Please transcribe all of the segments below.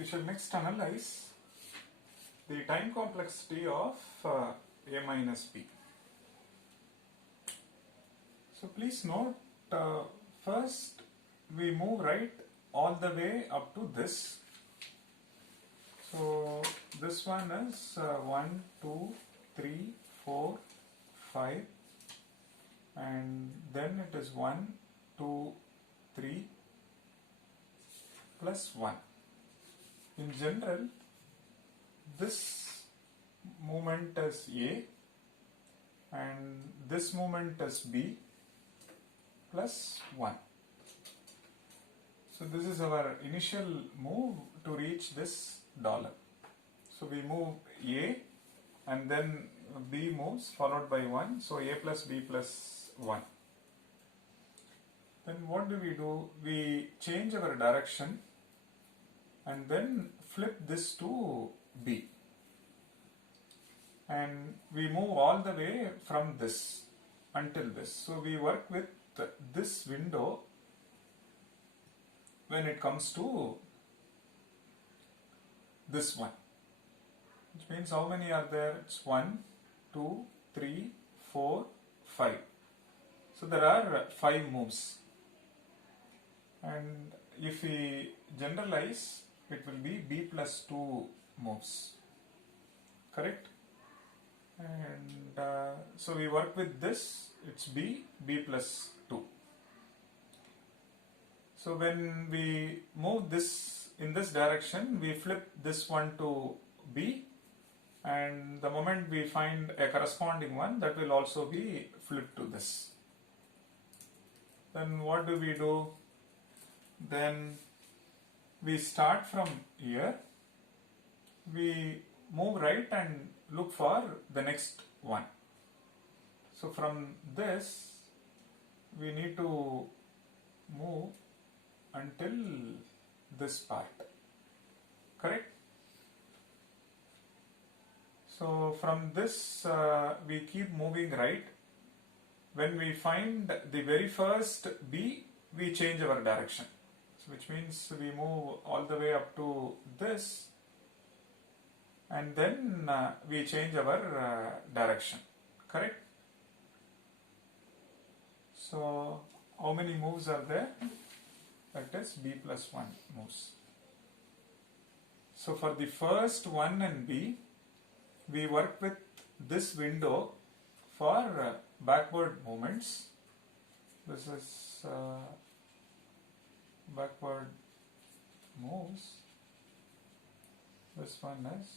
we shall next analyze the time complexity of A minus B. So please note, first we move right all the way up to this. So this one is 1, 2, 3, 4, 5, and then it is 1, 2, 3 plus 1. In general, this movement is A and this movement is B plus 1. So this is our initial move to reach this dollar. So we move A and then B moves followed by 1. So A plus B plus 1. Then what do? We change our direction and then flip this to B. And we move all the way from this until this. So we work with this window when it comes to this one. Which means how many are there? It's 1, 2, 3, 4, 5. So there are 5 moves. And if we generalize, it will be B plus 2 moves. Correct? And so we work with this, it's B plus 2. So when we move this in this direction, we flip this one to B, and the moment we find a corresponding one, that will also be flipped to this. Then what do? Then we start from here, we move right and look for the next one. So from this, we need to move until this part. Correct? So from this, we keep moving right. When we find the very first B, we change our direction. So which means we move all the way up to this, and then we change our direction. Correct? So how many moves are there? That is B plus 1 moves. So for the first 1 and B, we work with this window for backward movements. This is backward moves. This one is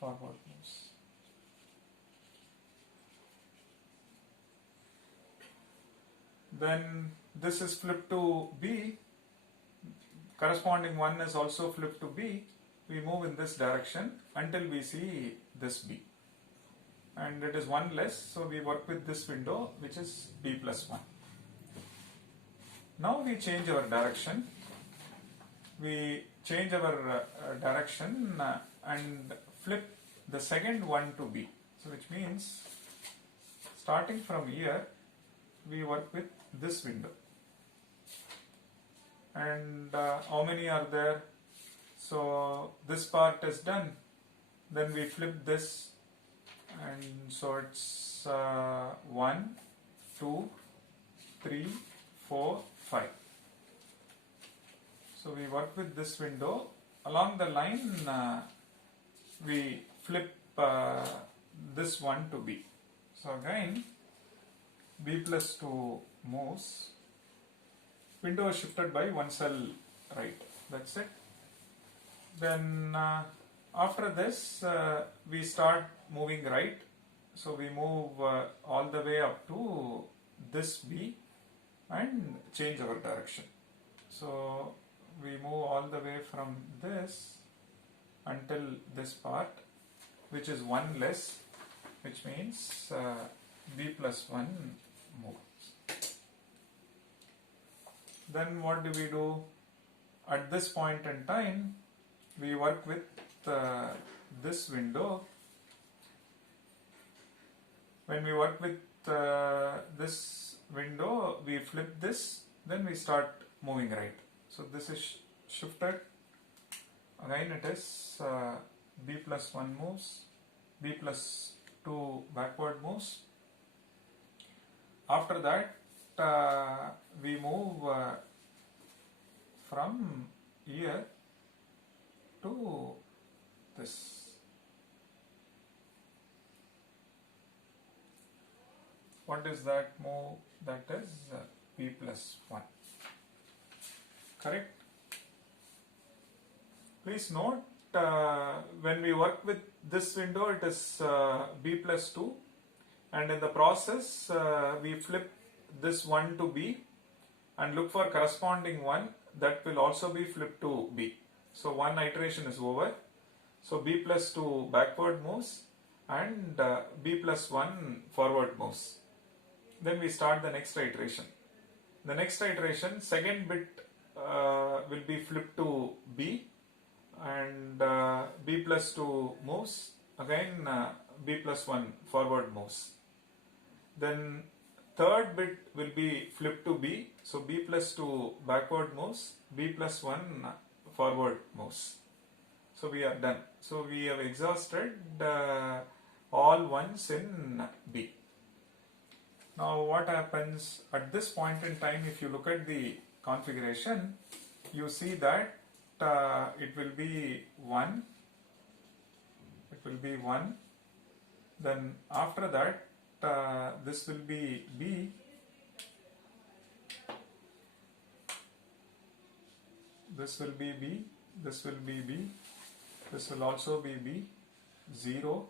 forward moves. Then this is flipped to B. Corresponding one is also flipped to B. We move in this direction until we see this B. And it is 1 less, so we work with this window, which is B plus 1. Now we change our direction. We change our direction and flip the second one to B. So which means starting from here, we work with this window. And how many are there? So this part is done. Then we flip this, and so it's 1, 2, 3, 4, 5. So we work with this window. Along the line, we flip this one to B. So again, B plus 2 moves. Window is shifted by 1 cell right. That's it. Then after this, we start moving right. So we move all the way up to this B and change our direction. So we move all the way from this until this part, which is 1 less, which means B plus 1 moves. Then what do? At this point in time, we work with this window. When we work with this window, we flip this, then we start moving right. So this is shifted again it is b plus 1 moves, b plus 2 backward moves. After that we move from here to this. What is that move? That is b plus 1. Correct? Please note when we work with this window it is b plus 2, and in the process we flip this 1 to b and look for corresponding one that will also be flipped to b. So one iteration is over. So b plus 2 backward moves and b plus 1 forward moves. Then we start the next iteration. The next iteration, second bit will be flipped to b, and b plus 2 moves, again b plus 1 forward moves. Then third bit will be flipped to b, so b plus 2 backward moves, b plus 1 forward moves. So we are done. So we have exhausted all ones in b. Now what happens at this point in time? If you look at the configuration, you see that it will be 1, then after that this will be b, this will be b, this will be b, this will also be b, 0,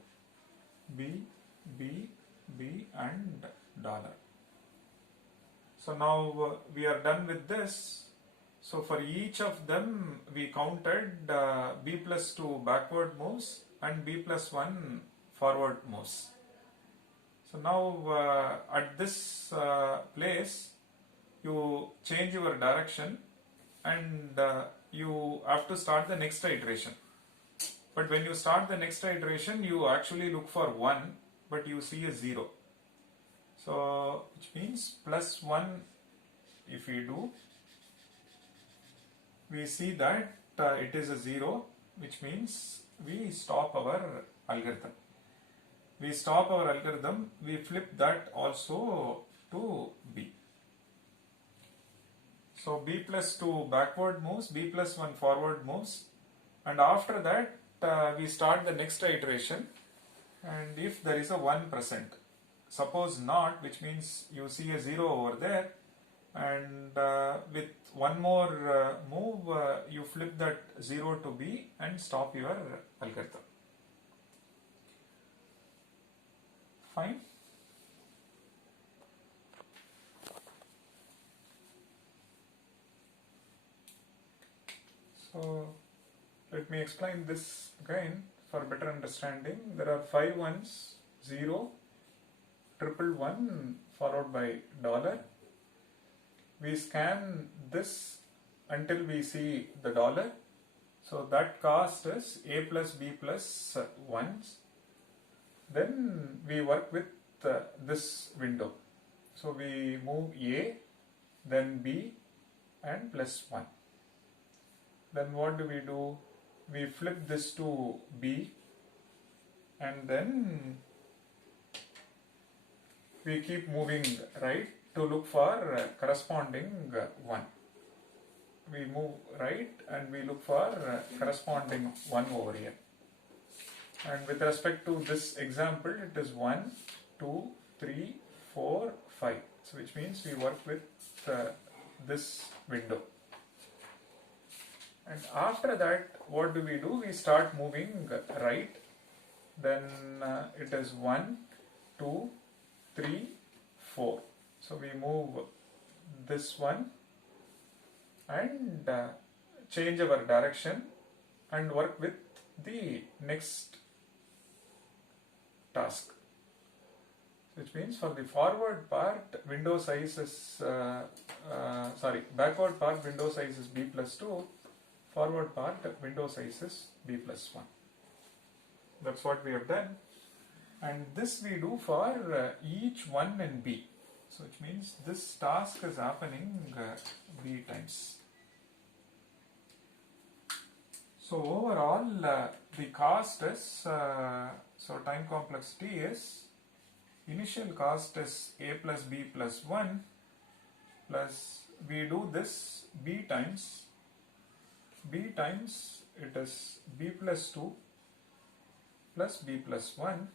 b, b, b and dollar. So now we are done with this. So for each of them we counted b plus 2 backward moves and b plus 1 forward moves. So now at this place you change your direction and you have to start the next iteration. But when you start the next iteration you actually look for 1, but you see a 0. So which means plus 1 if we do, we see that it is a 0, which means we stop our algorithm. We stop our algorithm, we flip that also to b. So b plus 2 backward moves, b plus 1 forward moves, and after that we start the next iteration, and if there is a 1 present. Suppose not, which means you see a 0 over there, and with one more move you flip that 0 to b and stop your algorithm. Fine. So let me explain this again for better understanding. There are 5 ones, 0, 111 followed by dollar. We scan this until we see the dollar. So that cost is a plus b plus 1s. Then we work with this window. So we move a, then b and plus 1. Then what do? We flip this to b, and then we keep moving right to look for corresponding 1. We move right and we look for corresponding 1 over here. And with respect to this example, it is 1, 2, 3, 4, 5. So which means we work with this window. And after that, what do? We start moving right. Then it is 1, 2, 3, 4. So we move this one and change our direction and work with the next task. Which means for the forward part, window size is backward part window size is b plus 2, forward part window size is b plus 1. That's what we have done. And this we do for each one in b. So which means this task is happening b times. So overall the cost is, so time complexity is, initial cost is a plus b plus 1 plus we do this b times it is b plus 2 plus b plus 1,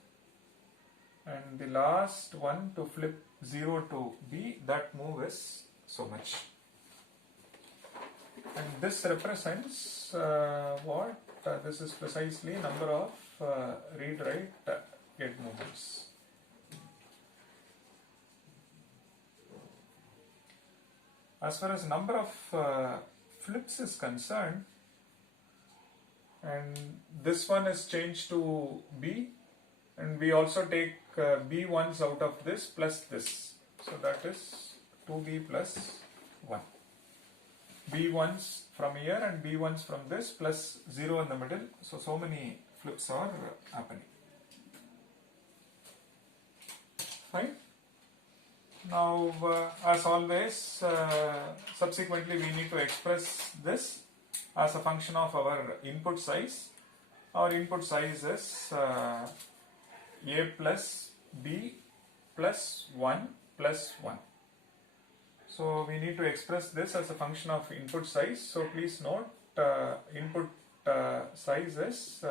and the last one to flip 0 to b, that move is so much. And this represents what? This is precisely number of read-write get movements. As far as number of flips is concerned, and this one is changed to b, and we also take b ones out of this plus this, so that is 2b plus 1. b ones from here and b ones from this plus 0 in the middle, so many flips are happening. Fine. Now as always, subsequently we need to express this as a function of our input size. Our input size is a plus b plus 1 plus 1. So we need to express this as a function of input size. So please note input size is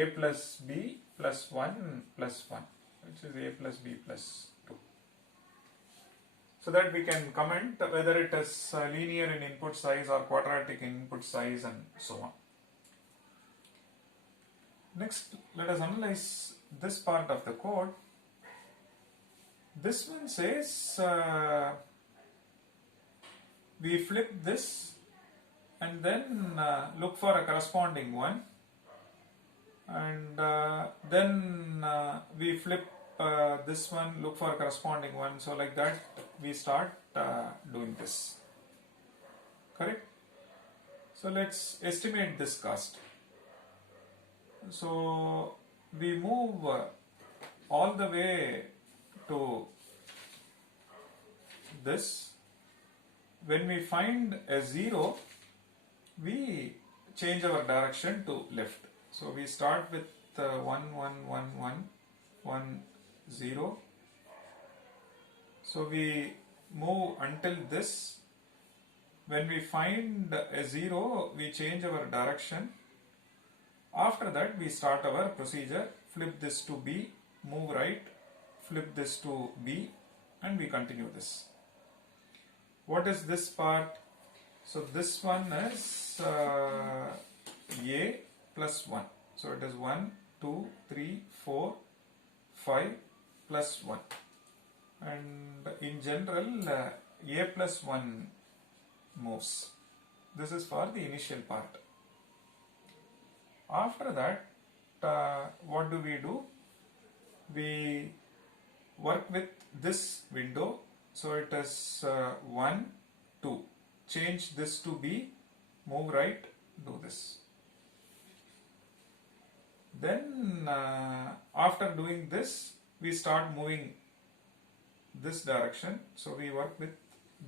a plus b plus 1 plus 1, which is a plus b plus 2. So that we can comment whether it is linear in input size or quadratic in input size and so on. Next, let us analyze this part of the code. This one says we flip this and then look for a corresponding one, and then we flip this one, look for a corresponding one. So like that we start doing this. Correct? So let's estimate this cost. So we move all the way to this. When we find a 0, we change our direction to left. So we start with 1, 1, 1, 1, 1, 0. So we move until this. When we find a 0, we change our direction. After that, we start our procedure. Flip this to B, move right, flip this to B, and we continue this. What is this part? So this one is A plus 1. So it is 1, 2, 3, 4, 5 plus 1. And in general, A plus 1 moves. This is for the initial part. After that, what do? We work with this window. So it is 1, 2. Change this to B, move right, do this. Then after doing this, we start moving this direction. So we work with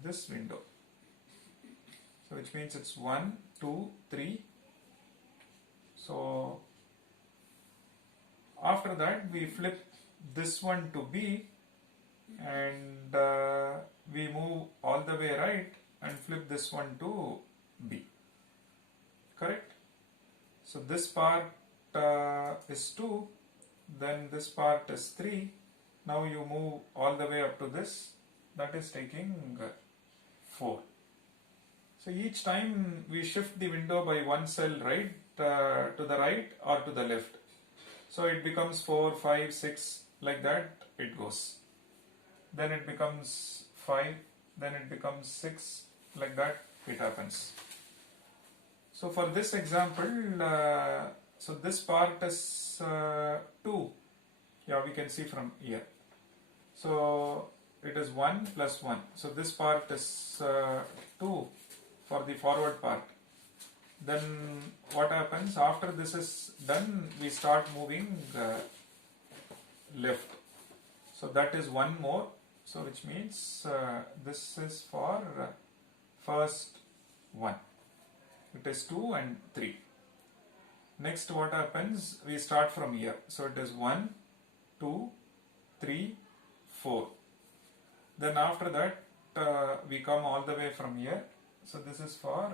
this window. So which means it's 1, 2, 3. So after that we flip this one to B, and we move all the way right and flip this one to B. Correct? So this part is 2, then this part is 3. Now you move all the way up to this, that is taking 4. So each time we shift the window by one cell right, to the right or to the left. So it becomes 4, 5, 6, like that it goes. Then it becomes 5, then it becomes 6, like that it happens. So for this example, so this part is 2. Yeah, we can see from here. So it is 1 plus 1. So this part is 2 for the forward part. Then what happens after this is done? We start moving left. So that is one more. So which means this is for first one. It is 2 and 3. next what happens, we start from here. So it is 1, 2, 3, 4. Then after that we come all the way from here. So this is for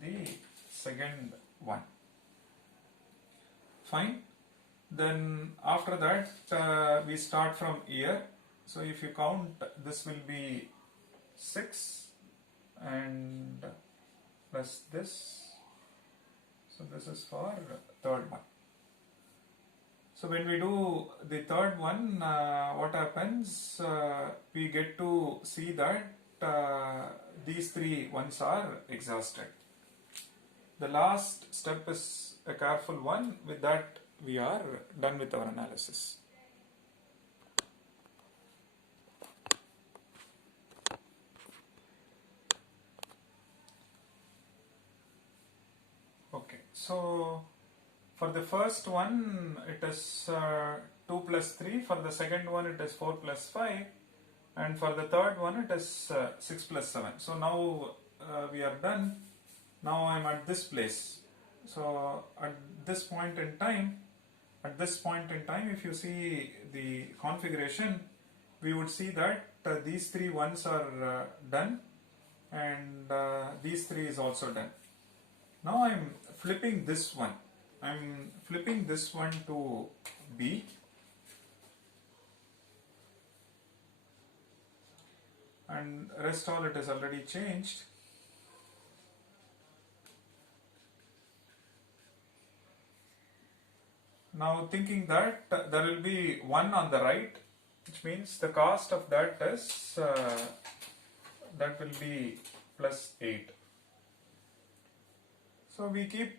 the second one. Fine. Then after that we start from here. So if you count, this will be 6 and plus this. So this is for third one. So when we do the third one, what happens? We get to see that these three ones are exhausted. The last step is a careful one. With that, we are done with our analysis. Okay, so for the first one it is 2 plus 3, for the second one it is 4 plus 5, and for the third one it is 6 plus 7. So now we are done. Now I am at this place. So at this point in time, if you see the configuration, we would see that these three ones are done, and these three is also done. Now I am flipping this one. I am flipping this one to B, and rest all it is already changed. Now thinking that there will be 1 on the right, which means the cost of that is that will be plus 8. So we keep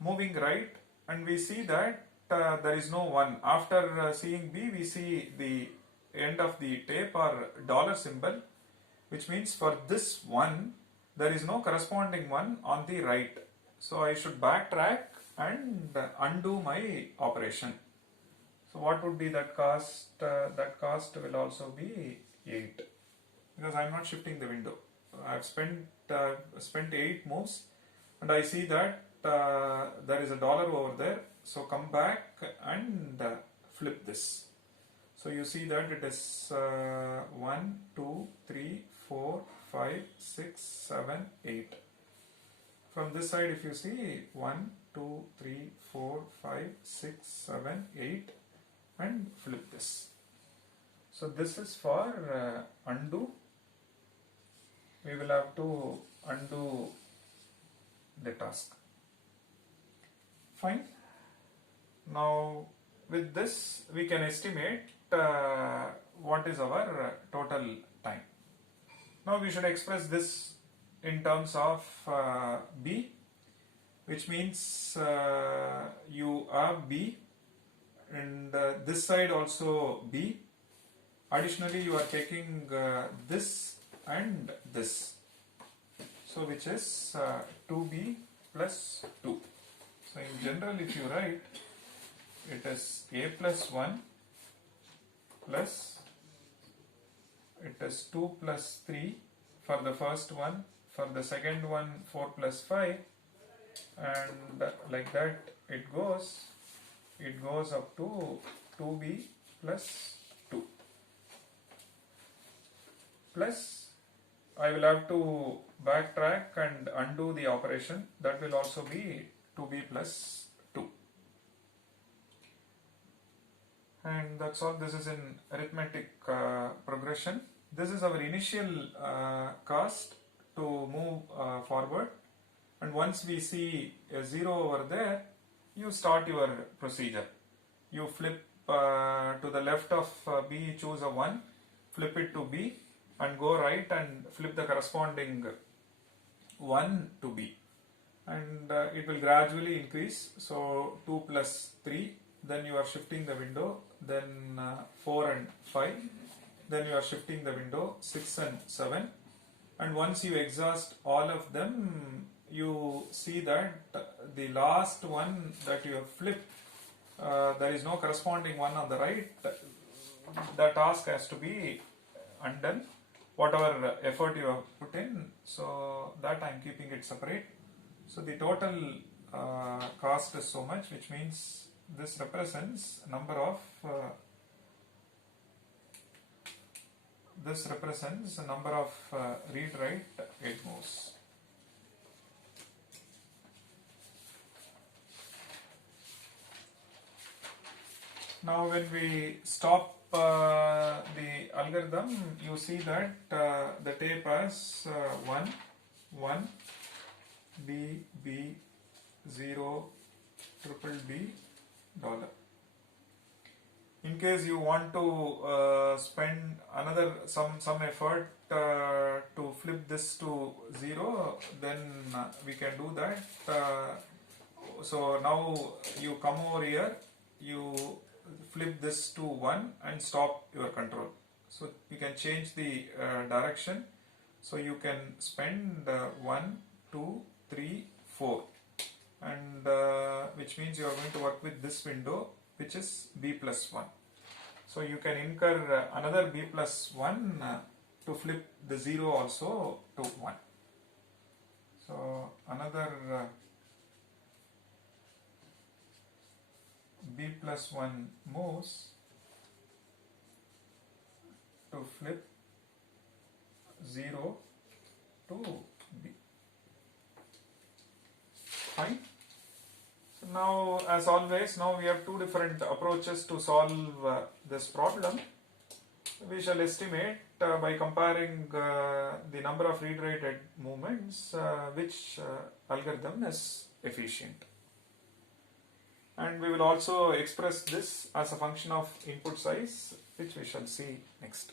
moving right, and we see that there is no 1. After seeing B, we see the end of the tape or dollar symbol, which means for this one there is no corresponding one on the right. So I should backtrack and undo my operation. So what would be that cost? That cost will also be 8, because I am not shifting the window. I have spent 8 moves, and I see that there is a dollar over there. So come back and flip this. So you see that it is 1, 2, 3, 4, 5, 6, 7, 8. From this side, if you see 1, 2, 3, 4, 5, 6, 7, 8, and flip this. So this is for undo. We will have to undo the task. Fine. Now with this we can estimate what is our total time. Now we should express this in terms of B, which means you have B, and this side also B. Additionally, you are taking this and this, so which is 2B plus 2. So in general, if you write, it is A plus 1 plus, it is 2 plus 3 for the first one, for the second one 4 plus 5, and like that it goes up to 2B plus 2. Plus I will have to backtrack and undo the operation. That will also be 2B plus 2. And that's all. This is in arithmetic progression. This is our initial cost to move forward, and once we see a 0 over there, you start your procedure. You flip to the left of B, choose a 1, flip it to B, and go right and flip the corresponding 1 to B, and it will gradually increase. So 2 plus 3, then you are shifting the window, then 4 and 5, then you are shifting the window 6 and 7, and once you exhaust all of them, you see that the last one that you have flipped, there is no corresponding one on the right. The task has to be undone, whatever effort you have put in. So that I am keeping it separate. So the total cost is so much, which means this represents number of read write gate moves. Now when we stop the algorithm, you see that the tape has 1, 1, B, B, 0, triple B, dollar. In case you want to spend another some effort to flip this to 0, then we can do that. So now you come over here, you flip this to 1 and stop your control. So you can change the direction. So you can spend 1, 2, 3, 4, and which means you are going to work with this window, which is B plus 1. So you can incur another B plus 1 to flip the 0 also to 1. So another B plus 1 moves to flip 0 to B. Fine. So now, as always, now we have two different approaches to solve this problem. We shall estimate by comparing the number of read-write movements which algorithm is efficient. And we will also express this as a function of input size, which we shall see next.